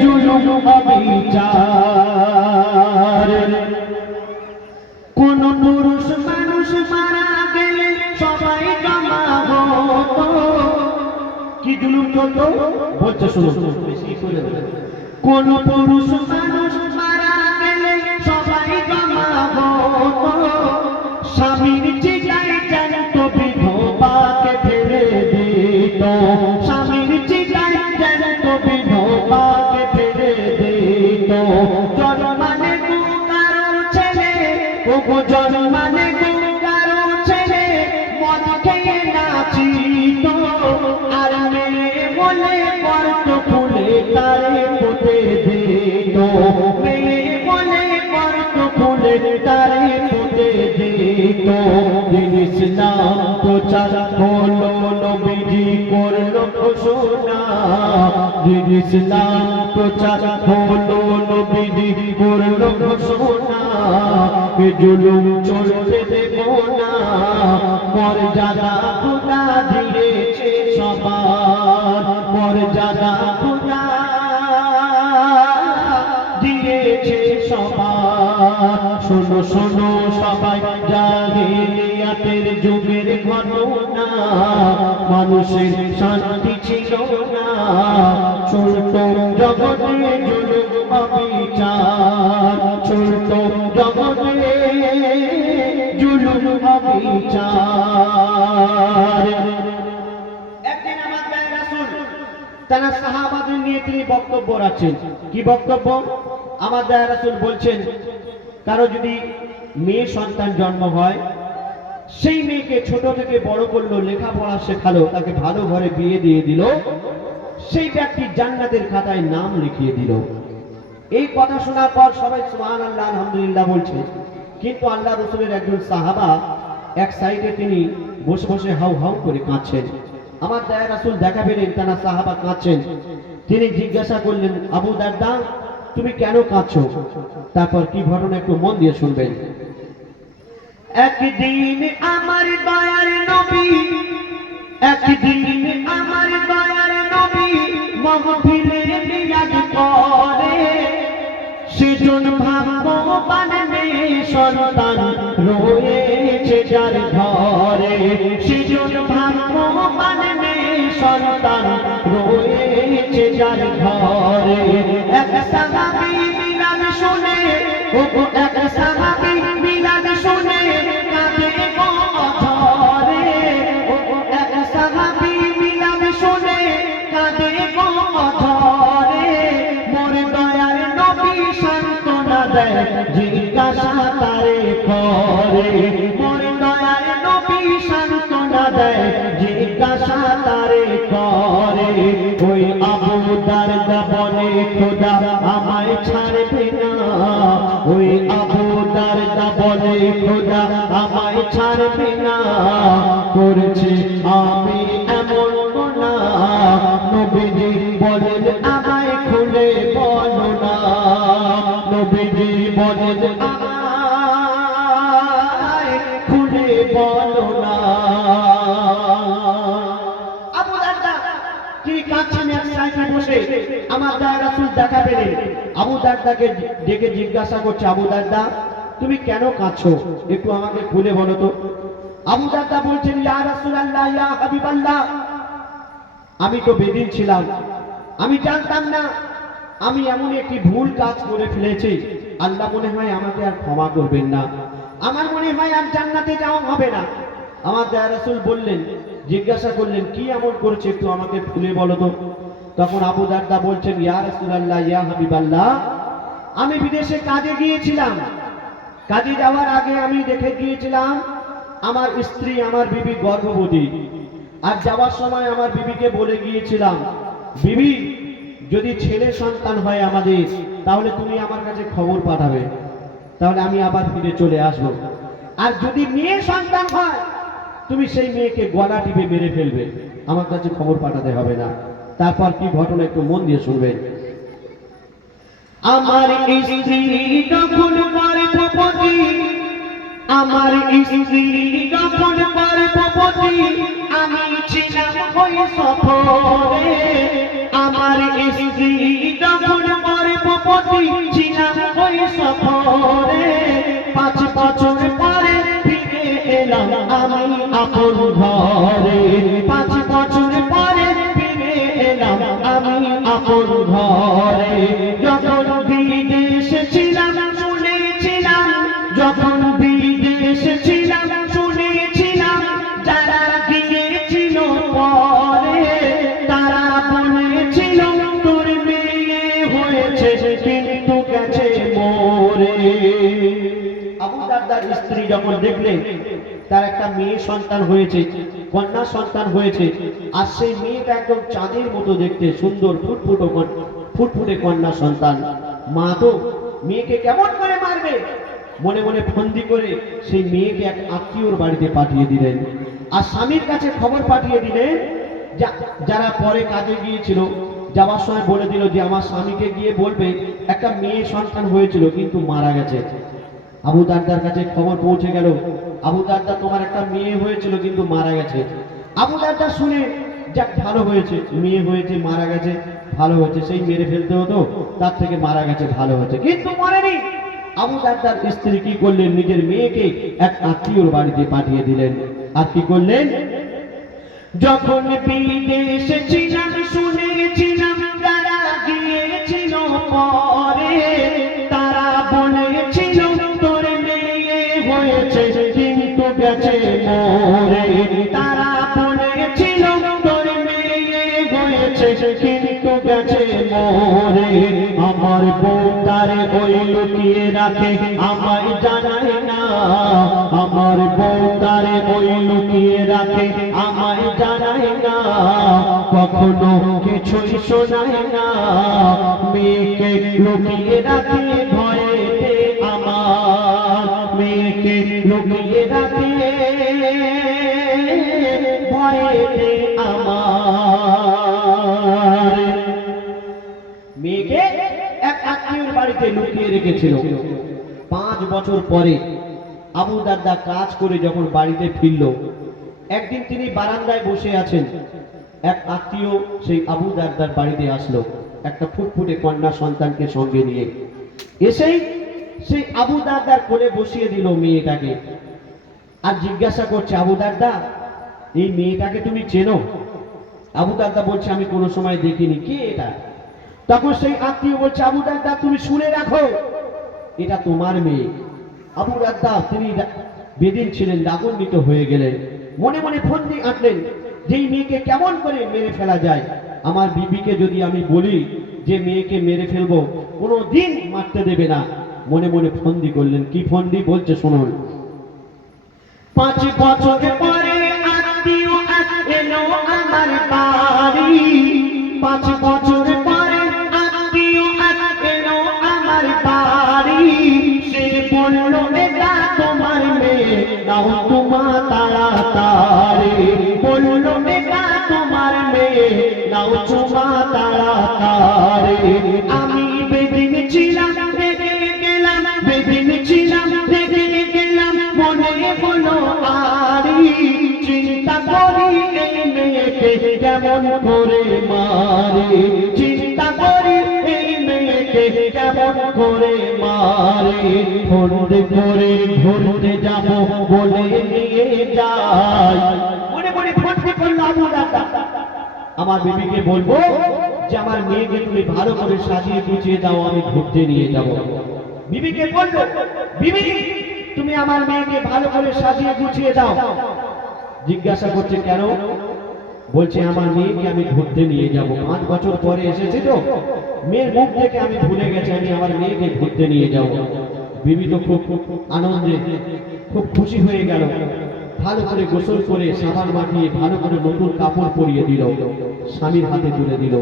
জুলুম অবিচার। কোন পুরুষ মানুষ মারা গেলে সবাই জমা হতো। কি জুলুম চলতো বলছে শুনো। কোন পুরুষ মানুষ মারা গেলে সবাই জমা হতো। স্বামীর চিতায় জ্যান্ত বিধবাকে ফেলে দিত। স্বামীর চিতায় জ্যান্ত বিধবাকে ফেলে দিত। জন্মানে কারো ছেলে, ওগো জন্মানে কারো ছেলে মদ খেয়ে নাচিত। আর মেয়ে বলে কর্ত ফুলে তারে পুঁতে দিত। মেয়ে বলে কর্ত ফুলে তারে পুঁতে দিত। ইসলাম প্রচার হলো, নবীজি করলো ঘোষণা। ইসলাম প্রচার হলো, নবীজি করলো ঘোষণা। জুলুম চলতে দেব না, মর্যাদা খোদা দিয়েছে সবার। মর্যাদা খোদা দিয়েছে সবার। শোনো শোনো সবাই, জাহেলিয়াতের যুগের ঘটনা। মানুষের শান্তি ছিল না, চলত জগতে জুলুম অবিচার। চলত জগতে জুলুম অবিচার। একদিন আমাদের রাসূল তার সাহাবাদের নিয়ে তিনি বক্তব্য রাখছেন। কি বক্তব্য? আমাদের রাসূল বলছেন, কারো যদি মেয়ে সন্তান জন্ম হয়, সেই মেয়েকে ছোট থেকে বড় করলো, লেখাপড়া শেখালো, তাকে ভালো ঘরে বিয়ে দিয়ে দিল, সেই ব্যক্তি জান্নাতের খাতায় নাম লিখিয়ে দিল। এই কথা শোনার পর সবাই সুবহানাল্লাহ আলহামদুলিল্লাহ বলছে। কিন্তু আল্লাহ রাসূলের একজন সাহাবা এক সাইডে তিনি বসে বসে হাউ হাউ করে কাঁদছেন। আমার দয়া রাসূল দেখা পেলেন তারা সাহাবা কাঁদছেন। তিনি জিজ্ঞাসা করলেন, আবু দারদা তুমি কেন কাঁদছো? তারপর কি ঘটনা একটু মন দিয়ে শুনবেন। একদিন আমার দয়ার নবী, একদিন আমার দয়ার নবী মাহফিলে মিলাদ করে। সেজন ভাগ্যবান মেয়ে সন্তান রয়েছে যার ঘরে। সেজন ভাগ্যবান মেয়ে সন্তান রয়েছে যার ঘরে। এক সাহাবী মিলাদ শুনে, ওগো এক সাহাবী মিলাদ শুনে কাঁদে গো অঝরে। ওগো এক সাহাবী মিলাদ শুনে কাঁদে গো অঝরে। মোর দয়ার নবী সান্ত্বনা দেয়, জিজ্ঞাসা তারে করে। মোর দয়ার নবী সান্ত্বনা দেয়, জিজ্ঞাসা তারে করে। ওই আবু দারদা বলে খোদা আমায় ছাড়বে না। ওই আবু দারদা বলে খোদা আমায় ছাড়বে না। করেছি আমি এমন গুনাহ, নবীজি বলেন আমায় খুলে বলো না। নবীজি বলেন আমায় খুলে বলো না। আবু দারদা তিনি কাঁদছেন এক সাইডে বসে। আমার দয়া রাসূল দেখা পেলেন, আবু দারদাকে ডেকে জিজ্ঞাসা করছে, আবু দারদা তুমি কেন কাঁদছো? একটু আমাকে খুলে বলো তো। আবু দারদা বলছেন, ইয়া রাসূলুল্লাহ, ইয়া হাবিবাল্লাহ, আমি তো বেদিন ছিলাম, আমি জানতাম না আমি এমন একটি ভুল কাজ করে ফেলেছি। আল্লাহ মনে হয় আমাকে আর ক্ষমা করবেন না, আমার মনে হয় আর জান্নাতে যাওয়া হবে না। আমার দয়া রাসূল বললেন, জিজ্ঞাসা করলেন কি এমন করেছে একটু আমাকে খুলে বলো তো। তখন আবু দারদা বলছেন, ইয়া রাসূলুল্লাহ, ইয়া হাবিবাল্লাহ, আমি বিদেশে কাজে গিয়েছিলাম। কাজে যাওয়ার আগে আমি দেখে গিয়েছিলাম আমার স্ত্রী, আমার বিবি গর্ভবতী। আর যাওয়ার সময় আমার বিবিকে বলে গিয়েছিলাম, বিবি যদি ছেলে সন্তান হয় আমাদের, তাহলে তুমি আমার কাছে খবর পাঠাবে, তাহলে আমি আবার ফিরে চলে আসব। আর যদি মেয়ে সন্তান হয়, তুমি সেই মেয়েকে গলা টিপে মেরে ফেলবে, আমার কাছে খবর পাঠাতে হবে না। তারপর কি ঘটনা একটু মন দিয়ে শুনবেন। আমার স্ত্রী যখন গর্ভবতী, আমার স্ত্রী যখন গর্ভবতী, আমি ছিলাম ওই সফরে, আমার স্ত্রী যখন গর্ভবতী ছিলাম ওই সফরে, 5 বছর পরে ফিরে এলাম আমি আপন ঘরে, 5 বছর পরে ফিরে এলাম আমি আপন ঘরে। যখন বিদেশে ছিলাম শুনেছিলাম, যখন বিদেশে ছিলাম শুনেছিলাম, যারা গিয়েছিল পরে তারা বলেছিল তোর মেয়ে হয়েছে কিন্তু গেছে মরে। আবু দারদার স্ত্রী যখন দেখলেন তার একটা মেয়ে সন্তান হয়েছে, কন্যা সন্তান হয়েছে, আর সেই মেয়েটা একদম চাঁদের মতো দেখতে, সুন্দর ফুটফুটে কন্যা সন্তান, মা তো মেয়েকে কেমন করে মারবে, মনে মনে ফন্দি করে সেই মেয়েকে এক আত্মীয়র বাড়িতে পাঠিয়ে দিলেন, আর স্বামীর কাছে খবর পাঠিয়ে দিলেন। যারা পরে কাজে গিয়েছিল যাওয়ার সময় বলে দিল যে আমার স্বামীকে গিয়ে বলবে একটা মেয়ে সন্তান হয়েছিল কিন্তু মারা গেছে। আবু দারদার কাছে খবর পৌঁছে গেল, আবু দারদা তোমার একটা মেয়ে হয়েছিল কিন্তু মারা গেছে। আবু দারদা শুনে যাক ভালো হয়েছে, মেয়ে হয়েছে মারা গেছে ভালো হয়েছে, সেই মেরে ফেলতে হতো তার থেকে মারা গেছে ভালো হয়েছে, কিন্তু মরেনি। আবু দারদার স্ত্রী কি করলেন, নিজের মেয়েকে এক আত্মীয়র বাড়িতে পাঠিয়ে দিলেন, আর কি করলেন, যখন বিদেশে ছিলাম শুনেছিলাম যারা গিয়েছিল পরে তারা বলেছিল তোর মেয়ে হয়েছে কিন্তু গেছে মরে, তারা বলেছিল তোর মেয়ে হয়েছে কিন্তু গেছে মরে। আমার বউ তারে ওই লুকিয়ে রাখে আমায় জানায় না, আমার বউ তারে ওই লুকিয়ে রাখে আমায় জানায় না, কখনো কিছুই শোনায় না, মেয়েকে লুকিয়ে রাখে ভয়েতে আমার, মেয়েকে লুকিয়ে রাখে ভয়েতে আমার। মেয়েকে এক আত্মীয়র বাড়িতে লুকিয়ে রেখেছিল। 5 বছর পরে আবু দারদা কাজ করে যখন বাড়িতে ফিরল, একদিন তিনি বারান্দায় বসে আছেন, এক আত্মীয় সেই আবু দারদার বাড়িতে আসলো একটা ফুটফুটে কন্যা সন্তানকে সঙ্গে নিয়ে, এসেই সেই আবু দারদার কোলে বসিয়ে দিল মেয়েটাকে, আর জিজ্ঞাসা করছে আবু দারদা এই মেয়েটাকে তুমি চেনো? আবু দারদা বলছে আমি কোনো সময় দেখিনি, কে এটা? তখন সেই আত্মীয় বলছে আবু দারদা তুমি শুনে রাখো এটা তোমার মেয়ে। আবু দারদা তিনি বেদিন ছিলেন, রাগান্বিত হয়ে গেলেন, মনে মনে ফন্দি আঁটলেন যে এই মেয়েকে কেমন করে মেরে ফেলা যায়, আমার বিবিকে যদি আমি বলি যে মেয়েকে মেরে ফেলবো কোনো দিন মারতে দেবে না। মনে মনে ফন্দি করলেন, কি ফন্দি বলছে শুনুন। 5 বছর পরে আত্মীয় এলো আমার বাড়ি, 5 বছর পরে আত্মীয় এলো আমার বাড়ি, সে বলল এটা তোমার মেয়ে নাও তোমার তাড়াতাড়ি, বলল এটা তোমার মেয়ে নাও তোমার তাড়াতাড়ি। আমি বেদিন ছিলাম রেগে গেলাম, বেদিন ছিলাম রেগে গেলাম, মনে হলো আরি চিন্তা করি এই মেয়েকে কেমন করে মারি, চিন্তা করি এই মেয়েকে কেমন করে মারি, ফন্দি করে ঘুরতে যাব বলে নিয়ে যাই। মনে মনে ফন্দি করলো আবু দারদা, আমার বিবিকে বলবো যে আমার মেয়েকে তুমি ভালো করে সাজিয়ে গুছিয়ে দাও, আমি ঘুরতে নিয়ে যাব। বিবিকে বললো বিবি তুমি আমার মেয়েকে ভালো করে সাজিয়ে গুছিয়ে দাও। জিজ্ঞাসা করছে কেন? বলছে আমার মেয়েকে আমি ঘুরতে নিয়ে যাব, 5 বছর পরে এসেছি তো মেয়ের মুখ থেকে আমি ভুলে গেছি, আমি আমার মেয়েকে ঘুরতে নিয়ে যাব। বিবি তো খুব আনন্দে খুব খুশি হয়ে গেল, ভালো করে গোসল করে সাবান মাখিয়ে ভালো করে নতুন কাপড় পরিয়ে দিল, স্বামীর হাতে তুলে দিল,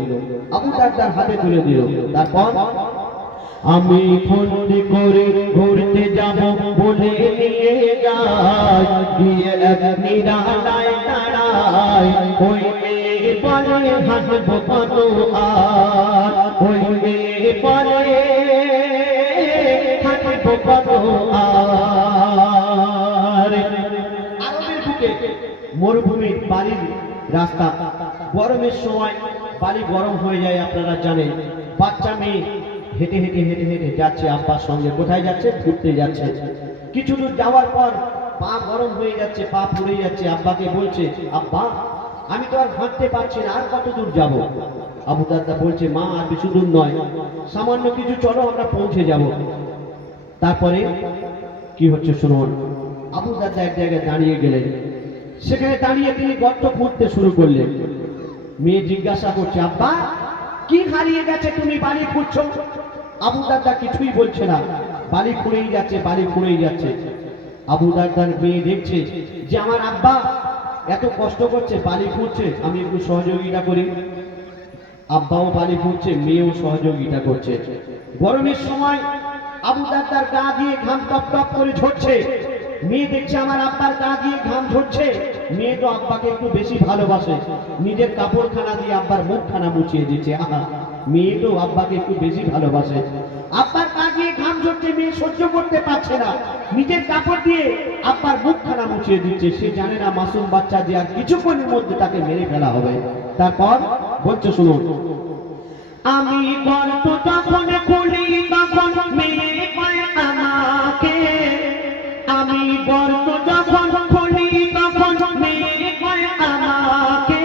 আবু দারদার হাতে তুলে দিল। তারপর আমি ফন্দি করে ঘুরতে যাব বলে নিয়ে যাই, গিয়ে এক নিরালায় দাঁড়াই, ওই মেয়ে বলে হাসবো কত আর, ওই মেয়ে বলে হাসবো কত আর। আরবের বুকে মরুভূমির বাড়ির রাস্তা, গরমের সময় বালি গরম হয়ে যায়, আপনারা জানেন। বাচ্চা মেয়ে হেঁটে হেঁটে হেঁটে হেঁটে যাচ্ছে আব্বার সঙ্গে। কোথায় যাচ্ছে? ঘুরতে যাচ্ছে। কিছু দূর যাওয়ার পর পা গরম হয়ে যাচ্ছে, পা পুড়ে যাচ্ছে। আব্বাকে বলছে, আব্বা আমি তো আর হাঁটতে পারছি না, আর কত দূর যাব? আবু দারদা বলছে, মা আর বেশি দূর নয়, সামান্য কিছু চলো, আমরা পৌঁছে যাব। তারপরে কি হচ্ছে শুনুন। আবু দারদা এক জায়গায় দাঁড়িয়ে গেলেন। সেখানে দাঁড়িয়ে তিনি গর্ত খুঁড়তে শুরু করলেন। মেয়ে জিজ্ঞাসা করছে, আব্বা কি হারিয়ে গেছে, তুমি বালি খুঁড়ছো? আবু দারদা কিছুই বলছে না, বালি খুঁড়েই যাচ্ছে, বালি খুঁড়েই যাচ্ছে। আবু দারদার মেয়ে দেখছে যে আমার আব্বা এত কষ্ট করছে, বালি খুঁড়ছে, আমি একটু সহযোগিতা করি। আব্বাও বালি খুঁড়ছে, মেয়েও সহযোগিতা করছে। গরমের সময় আবু দারদার গা দিয়ে ঘাম টপ টপ করে ঝরছে। মেয়ে দেখছে আমার আব্বার গা দিয়ে ঘাম ঝরছে। মেয়ে তো আব্বাকে একটু বেশি ভালোবাসে, নিজের কাপড়খানা দিয়ে আব্বার মুখখানা মুছিয়ে দিচ্ছে। আহা, মেয়ে তো আব্বাকে একটু বেশি ভালোবাসে। আব্বার গা দিয়ে ঘাম ঝরছে, মেয়ে সহ্য করতে পারছে না, নিজের কাপড় দিয়ে আব্বার মুখখানা মুছিয়ে দিচ্ছে। সে জানে না মাসুম বাচ্চা যে আর কিছুক্ষণের মধ্যে তাকে মেরে ফেলা হবে। তারপর বলছে শুনুন, আমি গর্ত যখন খুলি তখন মেয়ে কয় আমাকে, আমি গর্ত যখন খুলি তখন মেয়ে কয় আমাকে,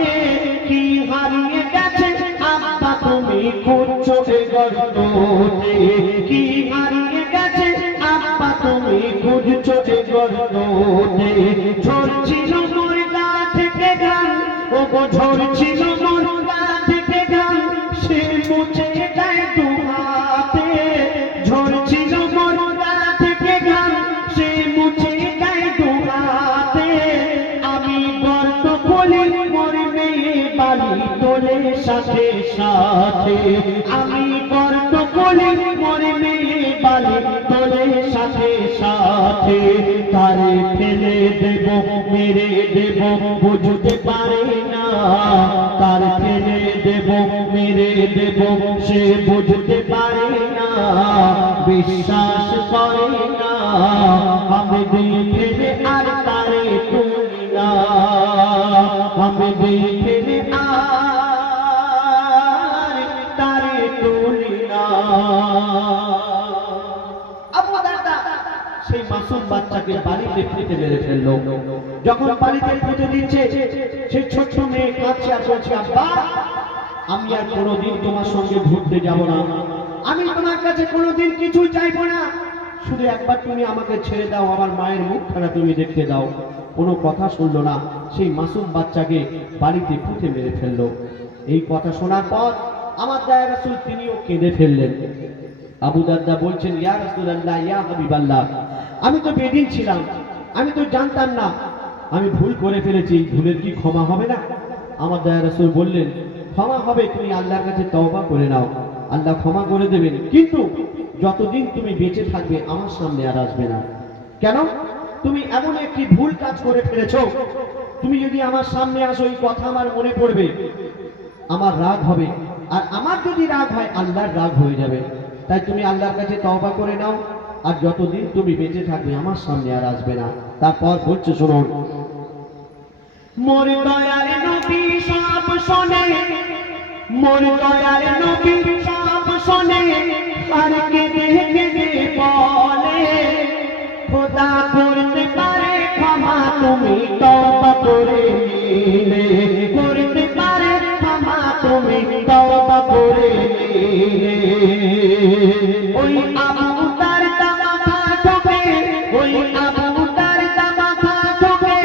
কি হারিয়ে গেছে আব্বা তুমি খুঁজছো এ গর্ততে, কি হারিয়ে গেছে আব্বা তুমি খুঁজছো এ গর্ততে। ঝরছিল মোর গা থেকে ঘাম, ও গো ঝরছিল মোর গা থেকে ঘাম, সে মুছে দেয় দু হাতে। ঝরছিল মোর গা থেকে ঘাম, সে মুছে দেয় দু হাতে। আমি গর্ত খুলি মোর মেয়ে বালি তোলে সাথে সাথে, আমি গর্ত খুলি মোর মেয়ে বালি তোলে সাথে সাথে। তারে ফেলে দেব মেরে দেব বুঝতে পারে না, তার ফেলে দেব মেরে দেব সে বুঝতে পারে না, বিশ্বাস করে না। আমি দিল ফেলে আর তারে তুলি না, আমি দিল ফেলে আর তারে তুলি না। আবু দারদা সেই মাসুম বাচ্চাকে বাড়িতে পুঁতে মেরে ফেললো। যখন বাড়িতে পুঁতে দিচ্ছে, সেই ছোট্ট মেয়ে কাঁদছে আর বলছে, আব্বা আমি আর কোনোদিন তোমার সঙ্গে ঘুরতে যাব না, আমি তোমার কাছে কোনোদিন কিছু চাইবো না, শুধু একবার তুমি আমাকে ছেড়ে দাও, আমার মায়ের মুখখানা তুমি দেখতে দাও। কোনো কথা শুনলো না, সেই মাসুম বাচ্চাকে বাড়িতে পুঁতে মেরে ফেললো। এই কথা শোনার পর আমার দয়া রাসূল তিনিও কেঁদে ফেললেন। আবু দারদা বলছেন, ইয়া রাসূলুল্লাহ, ইয়া হাবিবাল্লাহ, আমি তো বেদিন ছিলাম, আমি তো জানতাম না, আমি ভুল করে ফেলেছি, ভুলের কি ক্ষমা হবে না? আমার দয়া রাসূল বললেন, ক্ষমা হবে, তুমি আল্লাহর কাছে তওবা করে নাও, আল্লাহ ক্ষমা করে দেবেন, কিন্তু যতদিন তুমি বেঁচে থাকবে আমার সামনে আর আসবে না। কেন? তুমি এমন একটি ভুল কাজ করে ফেলেছো, তুমি যদি আমার সামনে আসো এই কথা আমার মনে পড়বে, আমার রাগ হবে, আর আমার যদি রাগ হয় আল্লাহর রাগ হয়ে যাবে। তাই তুমি আল্লাহর কাছে তওবা করে নাও, আর যতদিন তুমি বেঁচে থাকবে আমার সামনে আর আসবে না। তারপর বলছে শুনুন, মোর দয়ার নবী সব শোনে, মোর দয়ার নবী সব শোনে, আর কেঁদে কেঁদে বলে, খোদা করতে পারে ক্ষমা তুমি তওবা করে নিলে, করতে পারে ক্ষমা তুমি তওবা করে নিলে। ওই আবু দারদা মাথা ঠোকে, ওই আবু দারদা মাথা ঠোকে,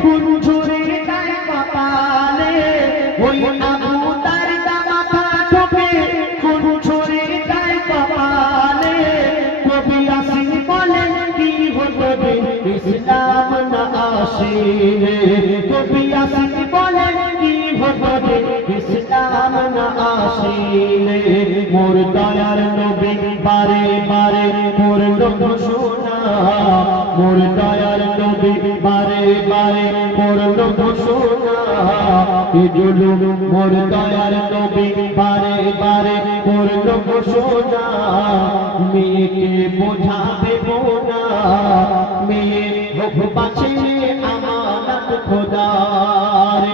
খুন ঝরে যায় কপালে, ওই আবু দারদা মাথা ঠোকে, খুন ঝরে যায় কপালে। কবি আসিন বলে কি হতো রে ইসলাম না আসিলে, কবি আসিন বলে কি হতো রে ইসলাম না আসিলে। মোর দয়ার নবী বারে বারে করলো ঘোষণা, মোর দয়ার নবী বারে বারে করলো ঘোষণা, এ জুলুম মোর দয়ার নবী বারে বারে করলো ঘোষণা। মেয়েকে বোঝাবে না, মেয়ে হোক বাঁচে আমানত খোদার,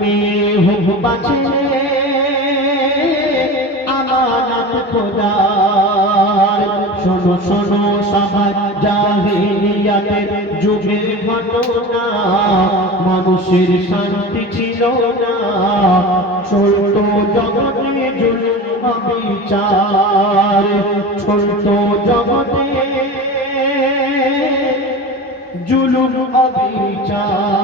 মেয়ে বাঁচে আমানত খোদার। শোনো শোনো সবাই জাহিলিয়াতের যুগের ঘটনা, মানুষের শান্তি ছিল না, চলতো জগতে জুলুম বিচার, চলতো জগতে জুলুম অবিচার।